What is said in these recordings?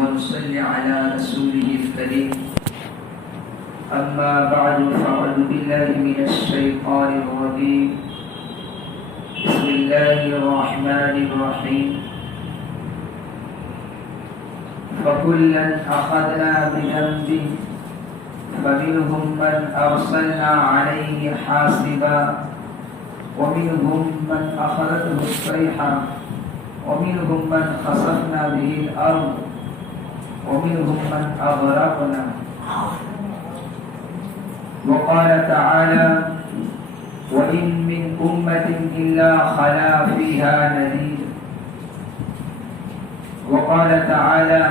ونصلي على رسوله الكريم أما بعد فأعوذ بالله من الشيطان الرجيم بسم الله الرحمن الرحيم فكلا أخذنا بذنبه فمنهم من أرسلنا عليه حاصبا ومنهم من أخذته الصيحة ومنهم من خسفنا به الأرض ومنهم من أغرقنا وقال تعالى وإن من أمة إلا خلا فيها نذير وقال تعالى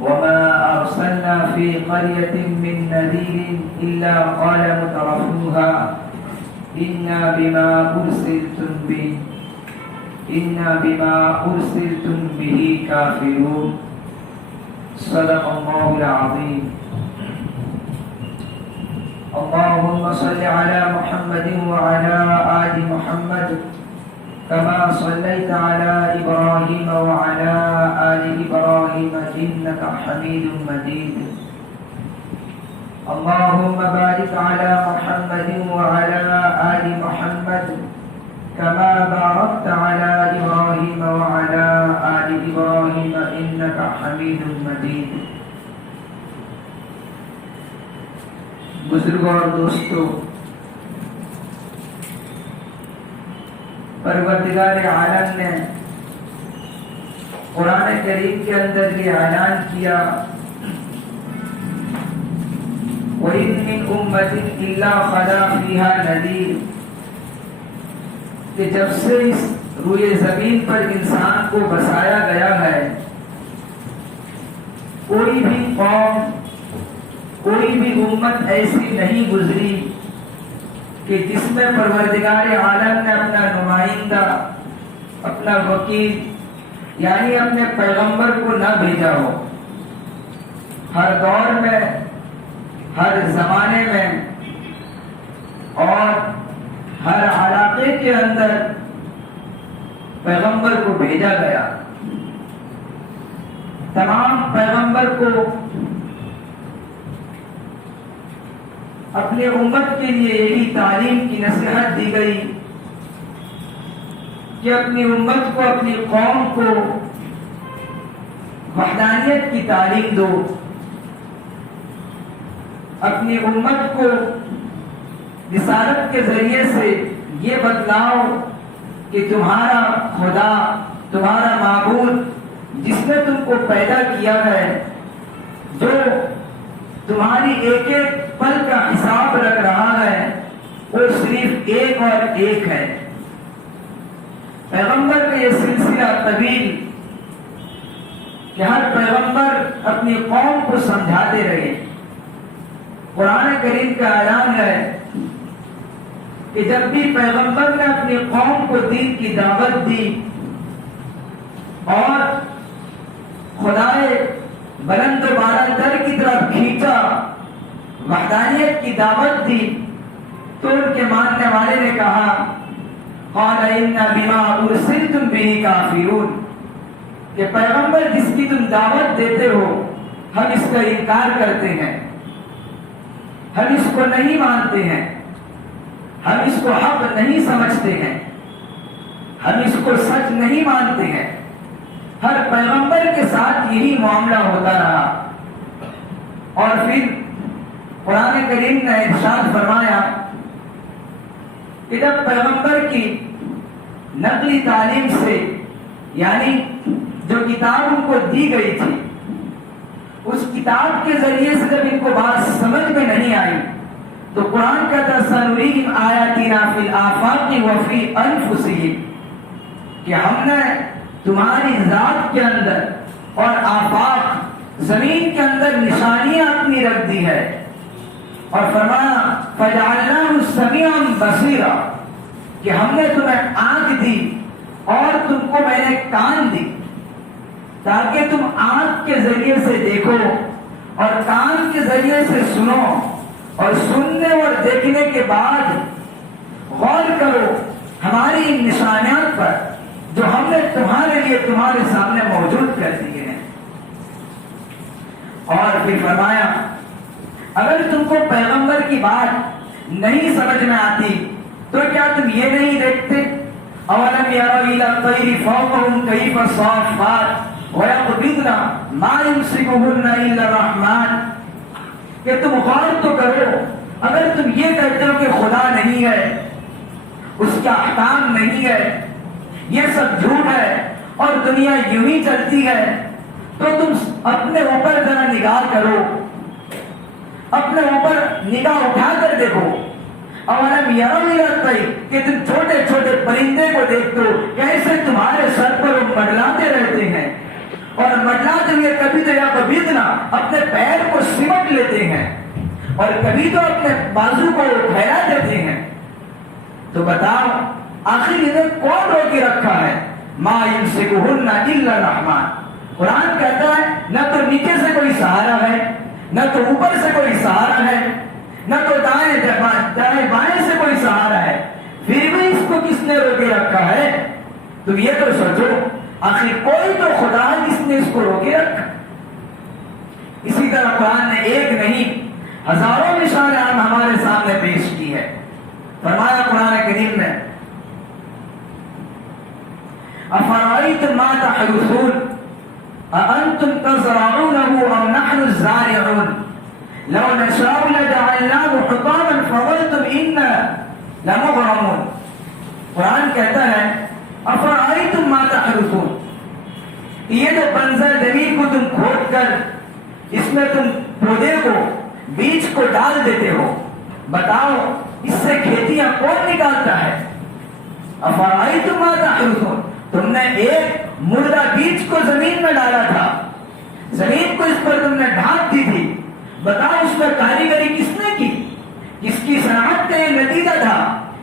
وما أرسلنا في قرية من نذير إلا قال مترفوها إنا بما أرسلتم به كافرون صدق الله العظيم. اللهم صل على محمد وعلى آل محمد كما صليت على إبراهيم وعلى آل إبراهيم إنك حميد مجيد. اللهم بارك على محمد وعلى آل محمد كما باركت على إبراهيم وعلى آل إبراهيم إنك حميد مجيد. بزرگوں اور دوستوں، پروردگار عالم نے قرآن کریم کے اندر یہ اعلان کیا وَإِن مِّنْ أُمَّةٍ إِلَّا خَلَا فِيهَا نَذِيرٌ، کہ جب سے اس روئے زمین پر انسان کو بسایا گیا ہے، کوئی بھی قوم، کوئی بھی امت ایسی نہیں گزری کہ جس میں پروردگار عالم نے اپنا نمائندہ، اپنا وکیل یعنی اپنے پیغمبر کو نہ بھیجا ہو. ہر دور میں، ہر زمانے میں اور ہر علاقے کے اندر پیغمبر کو بھیجا گیا. تمام پیغمبر کو اپنے امت کے لیے یہی تعلیم کی نصیحت دی گئی کہ اپنی امت کو، اپنی قوم کو وحدانیت کی تعلیم دو، اپنی امت کو رسالت کے ذریعے سے یہ بتلاؤ کہ تمہارا خدا، تمہارا معبود جس نے تم کو پیدا کیا ہے، جو تمہاری ایک ایک پل کا حساب رکھ رہا ہے، وہ صرف ایک اور ایک ہے. پیغمبر کا یہ سلسلہ طویل کہ ہر پیغمبر اپنی قوم کو سمجھاتے رہے. قرآن کریم کا اعلان ہے کہ جب بھی پیغمبر نے اپنی قوم کو دین کی دعوت دی اور خدائے بلند و بالا در کی طرف کھینچا، وحدانیت کی دعوت دی، تو ان کے ماننے والے نے کہا قال انا بما ارسلتم به کافرون، کہ پیغمبر جس کی تم دعوت دیتے ہو ہم اس کا انکار کرتے ہیں، ہم اس کو نہیں مانتے ہیں، ہم اس کو حق نہیں سمجھتے ہیں، ہم اس کو سچ نہیں مانتے ہیں. ہر پیغمبر کے ساتھ یہی معاملہ ہوتا رہا. اور پھر قرآن کریم نے ارشاد فرمایا کہ جب پیغمبر کی نقلی تعلیم سے، یعنی جو کتاب ان کو دی گئی تھی، اس کتاب کے ذریعے سے جب ان کو بات سمجھ میں نہیں آئی تو قرآن کہتا سنریہم آیاتنا فی الآفاق وفی انفسہم، کہ ہم نے تمہاری ذات کے اندر اور آفاق، زمین کے اندر نشانیاں اپنی رکھ دی ہے. اور فرمایا فجعلناہ سمیعا بصیرا، کہ ہم نے تمہیں آنکھ دی اور تم کو میں نے کان دی، تاکہ تم آنکھ کے ذریعے سے دیکھو اور کان کے ذریعے سے سنو، اور سننے اور دیکھنے کے بعد غور کرو ہماری ان نشانیات پر جو ہم نے تمہارے لیے تمہارے سامنے موجود کر دیے ہیں. اور پھر فرمایا اگر تم کو پیغمبر کی بات نہیں سمجھ میں آتی تو کیا تم یہ نہیں دیکھتے اولم یروا الی الطیر فوقہم کیف صافات ویقبضن ما یمسکہن الا الرحمن، کہ تم غور تو کرو. اگر تم یہ کہتے ہو کہ خدا نہیں ہے، اس کا احکام نہیں ہے، یہ سب جھوٹ ہے اور دنیا یوں ہی چلتی ہے، تو تم اپنے اوپر ذرا نگاہ کرو، اپنے اوپر نگاہ اٹھا کر دیکھو. اولم یروا الی الطیر، کہ تم چھوٹے چھوٹے پرندے کو دیکھتے ہو کیسے تمہارے سر پر وہ منڈلاتے رہتے ہیں، اور منڈلاتے ہوئے کبھی تو یا کبھی نہ اپنے پیر کو سمٹ لیتے ہیں اور کبھی تو اپنے بازو کو پھیلا دیتے ہیں. تو بتاؤ آخر انہیں کون روکے رکھا ہے؟ ما یمسکہن الا الرحمن. قرآن کہتا ہے نہ تو نیچے سے کوئی سہارا ہے، نہ تو اوپر سے کوئی سہارا ہے، نہ تو دائیں بائیں سے کوئی سہارا ہے، پھر بھی اس کو کس نے روکے رکھا ہے؟ تم یہ تو سوچو آخر کوئی تو خدا ہے جس نے اس کو روکے رکھا. اسی طرح قرآن نے ایک نہیں ہزاروں نشانیں ہمارے سامنے پیش کی ہے. فرمایا قرآن کریم میں افرأیتم ما تحرثون اانتم تزرعونه ام نحن الزارعون لو نشاء لجعلناه حطاما فظلتم انا لمغرمون. قرآن کہتا ہے افرأیتم ما تحرثون، یہ جو بنجر زمین کو تم کھود کر اس میں تم پودے کو بیج کو ڈال دیتے ہو، بتاؤ اس سے کھیتیاں کون نکالتا ہے؟ افرأیتم ما تحرثون، تم نے ایک مردہ بیج کو زمین میں ڈالا تھا، زمین کو اس پر تم نے ڈھانپ دی تھی، بتاؤ اس میں کاریگری کس نے کی؟ کس کی صنعت کا یہ نتیجہ تھا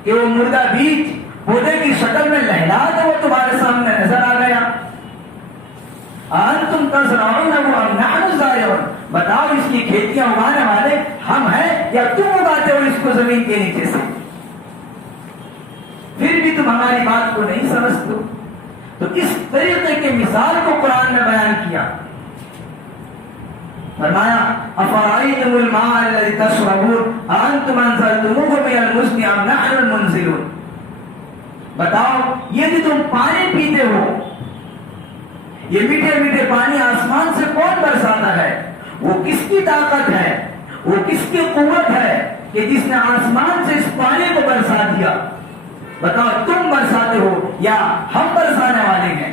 کہ وہ مردہ بیج پودے کی شکل میں لہلا تو وہ تمہارے سامنے نظر آ گیا. انتم تزرعونه ام نحن الزارعون، بتاؤ اس کی کھیتیاں اگانے والے ہم ہیں یا تم اگاتے ہو اس کو زمین کے نیچے سے؟ پھر بھی تم ہماری بات کو نہیں سمجھتے. تو اس طریقے کے مثال کو قرآن نے بیان کیا. فرمایا افرأیتم الماء الذی تشربون اانتم انزلتموه من المزن ام نحن المنزلون، بتاؤ یہ جو تم پانی پیتے ہو یہ میٹھے میٹھے پانی آسمان سے کون برساتا ہے؟ وہ کس کی طاقت ہے، وہ کس کی قوت ہے کہ جس نے آسمان سے اس پانی کو برسا دیا؟ بتاؤ تم برساتے ہو یا ہم برسانے والے ہیں؟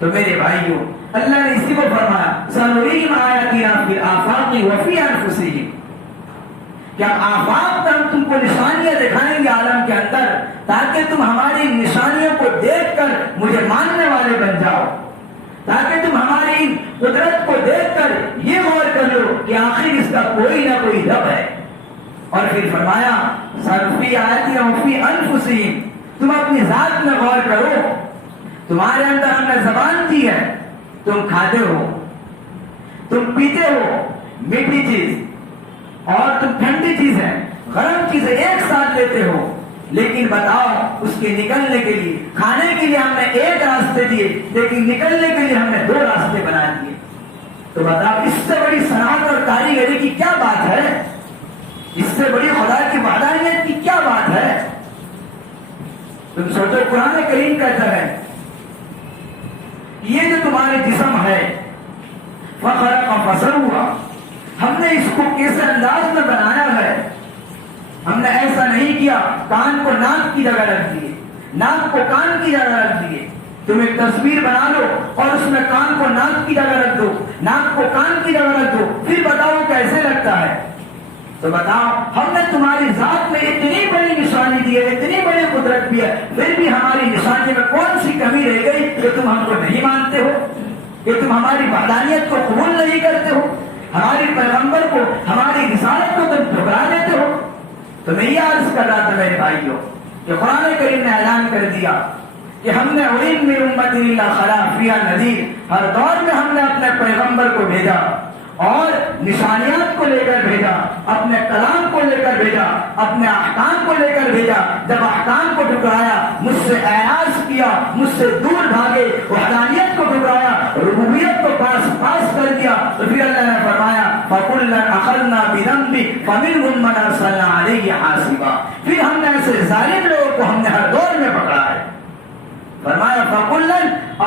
تو میرے بھائیوں اللہ نے اسی کو فرمایا سنريهم آیاتنا فی الآفاق وفی انفسهم، کہ آفاق پر ہم تم کو نشانیاں دکھائیں گے عالم کے اندر تاکہ تم ہماری نشانیوں کو دیکھ کر مجھے ماننے والے بن جاؤ، تاکہ تم ہماری قدرت کو دیکھ کر یہ غور کر لو کہ آخر اس کا کوئی نہ کوئی رب ہے. اور پھر فرمایا سنفی آیاتنا وفی انفسهم، تم اپنی ذات میں غور کرو، تمہارے اندر ہم نے زبان دی ہے، تم کھاتے ہو، تم پیتے ہو میٹھی چیز اور تم ٹھنڈی چیزیں گرم چیزیں ایک ساتھ لیتے ہو، لیکن بتاؤ اس کے نکلنے کے لیے کھانے کے لیے ہم نے ایک راستے دیے لیکن نکلنے کے لیے ہم نے دو راستے بنا دیے. تو بتاؤ اس سے بڑی صنعت اور کاریگری کی کیا بات ہے؟ اس سے بڑی خدا کی وحدانیت کی کیا بات ہے؟ تم سوچو قرآن کریم کہتا ہے یہ جو تمہارے جسم ہے فخلق فسوى، ہم نے اس کو کیسے انداز میں بنایا ہے. ہم نے ایسا نہیں کیا کان کو ناک کی جگہ رکھ دیے، ناک کو کان کی جگہ رکھ دیے. تم ایک تصویر بنا لو اور اس میں کان کو ناک کی جگہ رکھ دو، ناک کو کان کی جگہ رکھ دو، پھر بتاؤ کیسے لگتا ہے؟ تو بتاؤ ہم نے تمہاری ذات میں اتنی بڑی نشانی دی ہے، اتنی بڑی قدرت دی ہے، پھر بھی ہماری نشانی میں کون سی کمی رہ گئی کہ تم ہم کو نہیں مانتے ہو، کہ تم ہماری وحدانیت کو قبول نہیں کرتے ہو، ہماری پیغمبر کو ہماری رسالت کو تم ٹھکرا دیتے ہو. تو میں یہ عرض کر رہا تھا میرے بھائیوں کہ قرآن کریم نے اعلان کر دیا کہ ہم نے امت الا خلا فیہا نذیر، ہر دور میں ہم نے اپنے پیغمبر کو بھیجا اور نشانیات کو لے کر بھیجا، اپنے کلام کو لے کر بھیجا، اپنے احکام کو لے کر بھیجا۔ جب احکام کو ٹھکرایا، مجھ سے اعراض کیا، مجھ سے دور بھاگے، وحدانیت کو ٹھکرایا، ربوبیت کو پاس کر دیا، تو پھر اللہ نے فرمایا فَكُلًّا أَخَذْنَا بِذَنبِهِ فَمِنْهُم مَّنْ أَرْسَلْنَا عَلَيْهِ حَاصِبًا۔ پھر ہم نے ایسے ظالم لوگوں کو ہم نے ہر دور میں پکڑا ہے۔ فرمایا فَكُلًّا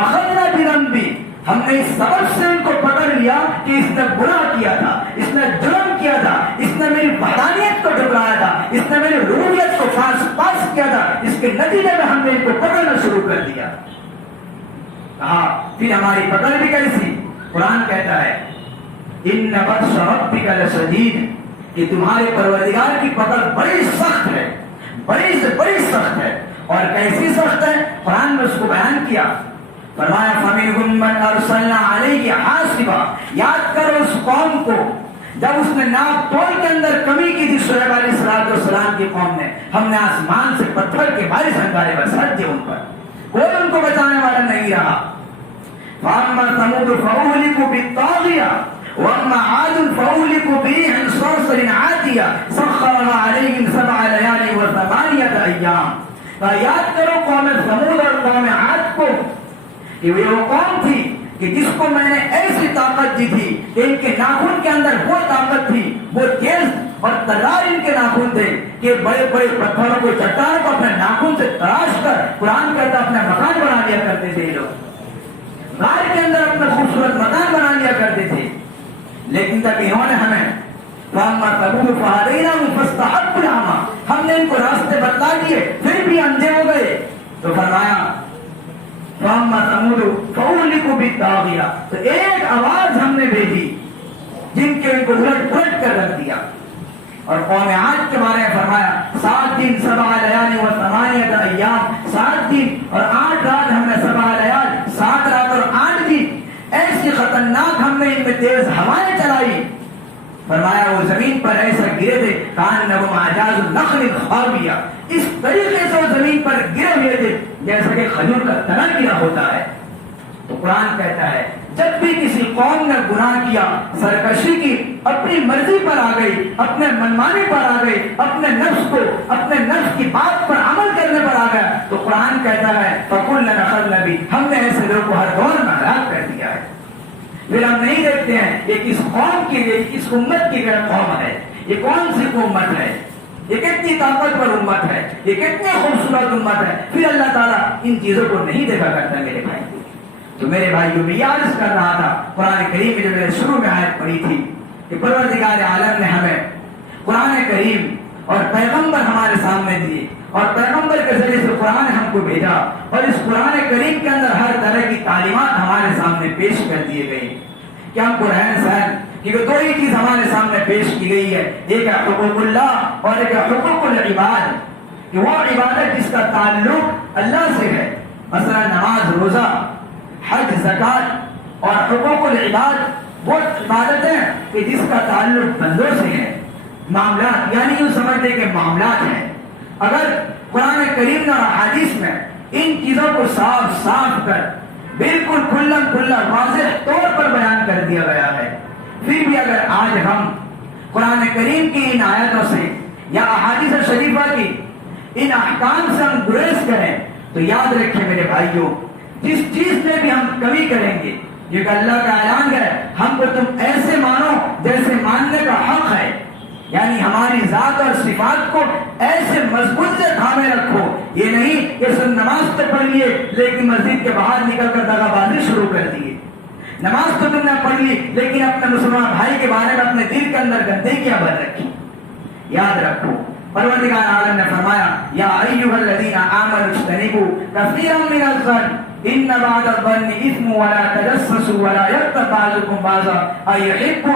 أَخَذْنَا بِذَنبِهِ، ہم نے اس سبب سے ان کو پکڑ لیا کہ اس نے گناہ کیا تھا، اس نے جرم کیا تھا، اس نے میری وحدانیت کو ٹھکرایا تھا، اس نے میری ربوبیت کو پاس کیا تھا، اس کے نتیجے میں ہم نے ان کو پکڑنا شروع کر دیا۔ کہا پھر ہماری پکڑ بھی کیسی؟ قرآن کہتا ہے ان بطش ربک لشدید، کہ تمہارے پروردگار کی پکڑ بڑی سخت ہے، بڑی سے بڑی سخت ہے۔ اور کیسی سخت ہے؟ قرآن میں اس کو بیان کیا، فرمایا فَمِنْهُم مَّنْ أَرْسَلْنَا عَلَيْهِ حَاصِبًا۔ یاد کرو اس قوم کو جب اس نے ناپ تول کے اندر کمی کی تھی، شعیب علیہ السلام کی قوم نے، ہم نے آسمان سے پتھر کے بارش انگارے برسا دیے ان پر، کوئی ان کو بچانے والا نہیں رہا۔ فَأَمَّا ثَمُودُ فَأُهْلِكُوا بِالطَّاغِيَةِ وَأَمَّا عَادٌ فَأُهْلِكُوا بِرِيحٍ صَرْصَرٍ عَاتِيَةٍ سَخَّرَهَا عَلَيْهِمْ سَبْعَ لَيَالٍ وَثَمَانِيَةَ أَيَّامٍ۔ یاد کرو قوم ثمود اور قوم عاد کو، کہ وہ قوم تھی کہ جس کو میں نے ایسی طاقت دی تھی کہ ان کے ناخن کے اندر وہ طاقت تھی، وہ تیز اور تلوار ان کے ناخن تھے کہ بڑے بڑے پتھروں کو، چٹانوں کو اپنے ناخن سے تراش کر قرآن کہتا اپنا مکان بنا لیا کرتے تھے، یہ لوگ غار کے اندر اپنا خوبصورت مکان بنا لیا کرتے تھے۔ لیکن جب انہوں نے ہمیں فَأَمَّا ثَمُودُ فَهَدَيْنَاهُمْ فَاسْتَحَبُّوا الْعَمَىٰ، ہم نے ان کو راستے بتلا دیے پھر بھی اندھے ہو گئے، تو فرمایا فَأَمَّا ثَمُودُ فَأُهْلِكُوا بِالطَّاغِيَةِ، تو ایک آواز ہم نے بھیجی جن کے ان کو الٹ پلٹ کر رکھ دیا۔ اور قوم عاد کے بارے میں فرمایا 7 دن 7 لیال و 8 ایام، 7 دن اور 8 رات، ہم نے 7 لیال 7 رات اور 8 دن ایسی خطرناک ہم نے ان میں تیز ہوائیں چلائی۔ فرمایا وہ زمین پر ایسا گرے تھے کأنہم اعجاز النخل خاویہ، اس طریقے سے وہ زمین پر گرے ہوئے تھے جیسا کہ کھجور کا تنا گرا ہوتا ہے۔ تو قرآن کہتا ہے جب بھی کسی قوم نے گناہ کیا، سرکشی کی، اپنی مرضی پر آ گئی، اپنے منمانی پر آ گئی، اپنے نفس کی بات پر عمل کرنے پر آ گیا، تو قرآن کہتا ہے فَكُلًّا أَخَذْنَا بِهِ، ہم نے ایسے لوگوں کو ہر دور میں ہلاک کر دیا ہے۔ پھر ہم نہیں دیکھتے ہیں یہ کس قوم کی، کس امت کی قوم ہے، یہ کون سی امت ہے، یہ کتنی طاقتور امت ہے، یہ کتنی خوبصورت امت ہے، پھر اللہ تعالیٰ ان چیزوں کو نہیں دیکھا کرتا میرے بھائی۔ تو میرے بھائیوں میں یہ عرض کر رہا تھا، قرآن کریم میں جو میں نے شروع میں آیت پڑھی تھی کہ پروردگار عالم نے ہمیں قرآن کریم اور پیغمبر ہمارے سامنے دیے، اور پیغمبر کے ذریعے سے قرآن ہم کو بھیجا، اور اس قرآن کریم کے اندر ہر طرح کی تعلیمات ہمارے سامنے پیش کر دیے گئے کہ ہم کو رہن سہن کی دو ہی چیز ہمارے سامنے پیش کی گئی ہے، ایک ہے حقوق اللہ اور ایک ہے حقوق العباد، کہ وہ عبادت جس کا تعلق اللہ سے ہے، مثلا نماز، روزہ، حج، زکات، اور حقوق العباد وہ عبادتیں کہ جس کا تعلق بندوں سے ہے، معاملات، یعنی یوں سمجھتے کہ معاملات ہیں۔ اگر قرآن کریم اور حدیث میں ان چیزوں کو صاف صاف کر بالکل کھلا کھلا واضح طور پر بیان کر دیا گیا ہے، پھر بھی اگر آج ہم قرآن کریم کی ان آیتوں سے یا احادیث شریفہ کی ان احکام سے ہم گریز کریں تو یاد رکھیں میرے بھائیوں، جس چیز میں بھی ہم کمی کریں گے، یہ اللہ کا اعلان ہے ہم کو تم ایسے مانو جیسے ماننے کا حق ہے، یعنی ہماری ذات اور صفات کو ایسے مضبوط سے تھامے رکھو، یہ نہیں کہ صرف نماز تو پڑھ لیے لیکن مسجد کے باہر نکل کر دغا بازی شروع کر دیے، نماز تو تم نے پڑھ لی لیکن اپنے مسلمان بھائی کے بارے میں اپنے دل کے اندر گندگیاں بھر رکھی۔ یاد رکھو پروردگار عالم نے فرمایا یا ایھا الذین آمنوا اجتنبوا کثیرا من الظن ان بعض الظن اثم ولا تجسسوا ولا یغتب بعضکم بعضا ایحب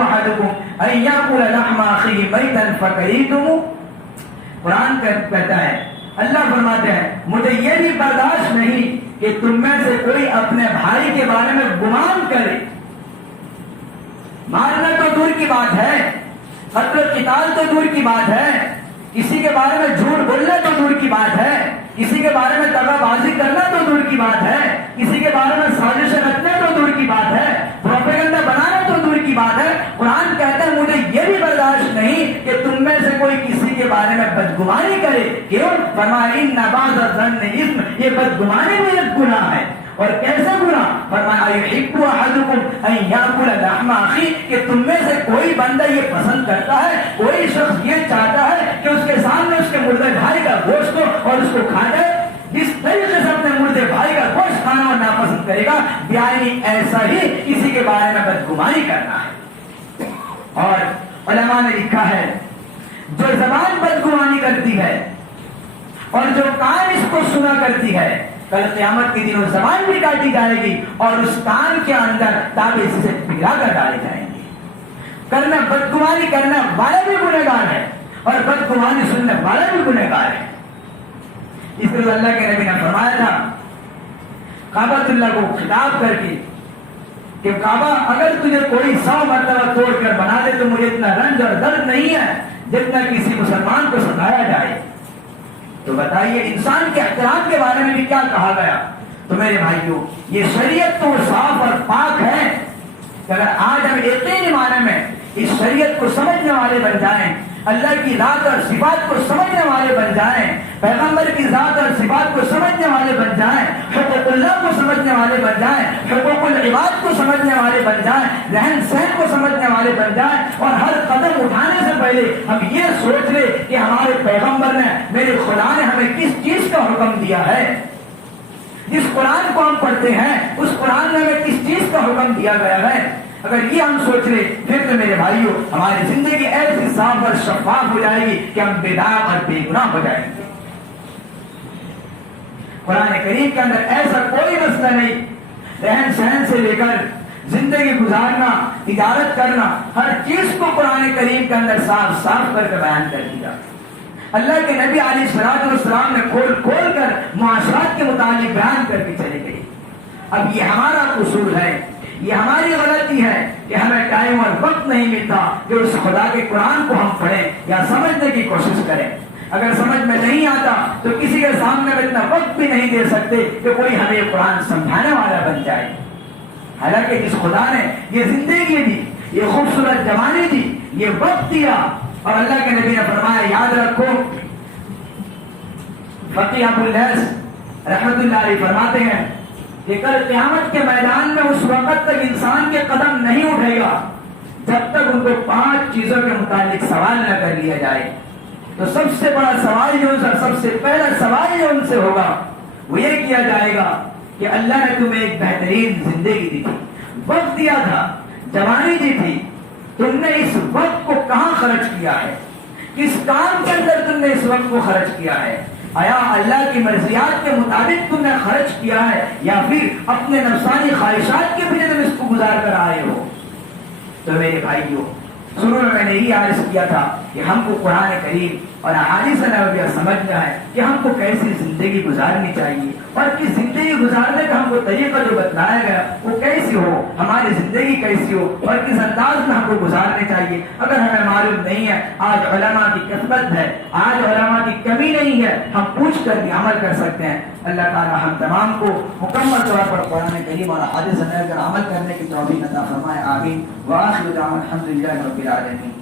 احدکم ان یاکل لحم اخیہ میتا فکریہتموہ۔ قرآن کہتا ہے، اللہ فرماتے ہیں مجھے یہ بھی برداشت نہیں کہ تم میں سے کوئی اپنے بھائی کے بارے میں گمان کرے، مارنا تو دور کی بات ہے، قتل و قتال تو دور کی بات ہے، کسی کے بارے میں جھوٹ بولنا تو دور کی بات ہے، کسی کے بارے میں دغا بازی کرنا تو دور کی بات ہے، کسی کے بارے میں سازشیں رچنا تو دور کی بات ہے، پروپیگنڈا بنانا تو بارے میں بدگمانی کرے. کیوں؟ فرمایا ان بعض الظن اثم، یہ بدگمانی بھی ایک گناہ ہے. اور کیسا گناہ؟ فرمایا یحب احدکم ان یاکل لحم اخیہ، کہ تم میں سے کوئی بندہ یہ پسند کرتا ہے، کوئی شخص یہ چاہتا ہے کہ اس کے سامنے اس کے مردے بھائی کا گوشت ہو اور اس کو کھا جائے. جس طریقے سے اپنے مردے بھائی کا گوشت کھانا اور ناپسند کرے گا، یعنی ایسا ہی کسی کے بارے میں بدگمانی کرنا ہے. اور علماء نے لکھا ہے جو زبان بدگمانی کرتی ہے اور جو کان اس کو سنا کرتی ہے، کل قیامت کے دن وہ زبان بھی کاٹی جائے گی اور اس کان کے اندر تابے سے پگھلا کر ڈالے جائیں گے. کرنا بدگمانی کرنا والا بھی گنہگار ہے اور بدگمانی سننے والا بھی گنہگار ہے. اس لیے اللہ کے نبی نے فرمایا تھا کعبۃ اللہ کو خطاب کر کے کہ کعبہ اگر تجھے کوئی 100 مرتبہ توڑ کر بنا دے تو مجھے اتنا رنج اور درد نہیں ہے جتنا کسی مسلمان کو ستایا جائے. تو بتائیے انسان کے احترام کے بارے میں بھی کیا کہا گیا. تو میرے بھائیوں یہ شریعت تو صاف اور پاک ہے کہ اگر آج ہم یقینی معنی میں اس شریعت کو سمجھنے والے بن جائیں، اللہ کی ذات اور صفات کو سمجھنے والے بن جائیں، پیغمبر کی ذات اور صفات کو سمجھنے والے بن جائیں، حقوق اللہ کو سمجھنے والے بن جائیں، حقوق العباد کو سمجھنے والے بن جائیں، رہن سہن کو سمجھنے والے بن جائیں، اور ہر قدم اٹھانے سے پہلے ہم یہ سوچ لیں کہ ہمارے پیغمبر نے، میرے خدا نے ہمیں کس چیز کا حکم دیا ہے. جس قرآن کو ہم پڑھتے ہیں اس قرآن میں ہمیں کس چیز کا حکم دیا گیا ہے. اگر یہ ہم سوچ لیں پھر تو میرے بھائیوں ہماری زندگی ایسی صاف اور شفاف ہو جائے گی کہ ہم بیدار اور بے گناہ ہو جائیں گے. قرآن کریم کے اندر ایسا کوئی مسئلہ نہیں، رہن سہن سے لے کر زندگی گزارنا، تجارت کرنا، ہر چیز کو قرآن کریم کے اندر صاف صاف کر کے بیان کر دیا. اللہ کے نبی علیہ الصلوۃ والسلام نے کھول کھول کر معاشرات کے متعلق بیان کر کے چلے گئے. اب یہ ہمارا قصور ہے، یہ ہماری غلطی ہے کہ ہمیں ٹائم اور وقت نہیں ملتا کہ اس خدا کے قرآن کو ہم پڑھیں یا سمجھنے کی کوشش کریں. اگر سمجھ میں نہیں آتا تو کسی کے سامنے میں اتنا وقت بھی نہیں دے سکتے کہ کوئی ہمیں قرآن سمجھانے والا بن جائے. حالانکہ جس خدا نے یہ زندگی دی، یہ خوبصورت جوانی دی، یہ وقت دیا، اور اللہ کے نبی نے فرمایا یاد رکھو، فقیہ ابو اللیث رحمۃ اللہ علیہ فرماتے ہیں کہ کل قیامت کے میدان میں اس وقت تک انسان کے قدم نہیں اٹھے گا جب تک ان کو 5 چیزوں کے متعلق سوال نہ کر لیا جائے. تو سب سے بڑا سوال جو سب سے پہلا سوال جو ان سے ہوگا وہ یہ کیا جائے گا کہ اللہ نے تمہیں ایک بہترین زندگی دی تھی، وقت دیا تھا، جوانی دی تھی، تم نے اس وقت کو کہاں خرچ کیا ہے، کس کام کے اندر تم نے اس وقت کو خرچ کیا ہے. آیا اللہ کی مرضیات کے مطابق تم نے خرچ کیا ہے یا پھر اپنے نفسانی خواہشات کے پیچھے تم اس کو گزار کر آئے ہو. تو میرے بھائیوں شروع میں نے یہ عرض کیا تھا کہ ہم کو قرآن کریم اور احادیث نبویہ سمجھنا ہے کہ ہم کو کیسی زندگی گزارنی چاہیے اور کس زندگی گزارنے کا ہم کو طریقہ جو بتلایا گیا وہ کیسی ہو، ہماری زندگی کیسی ہو اور کس انداز میں ہم کو گزارنے چاہیے. اگر ہمیں معلوم نہیں ہے، آج علماء کی کثرت ہے، آج علماء کی کمی نہیں ہے، ہم پوچھ کر بھی عمل کر سکتے ہیں. اللہ تعالی ہم تمام کو مکمل طور پر قرآن کریم اور احادیث نبویہ پر عمل کرنے کی توفیق عطا فرمائے. آمین. وآخر دعوانا الحمد للہ رب العالمین.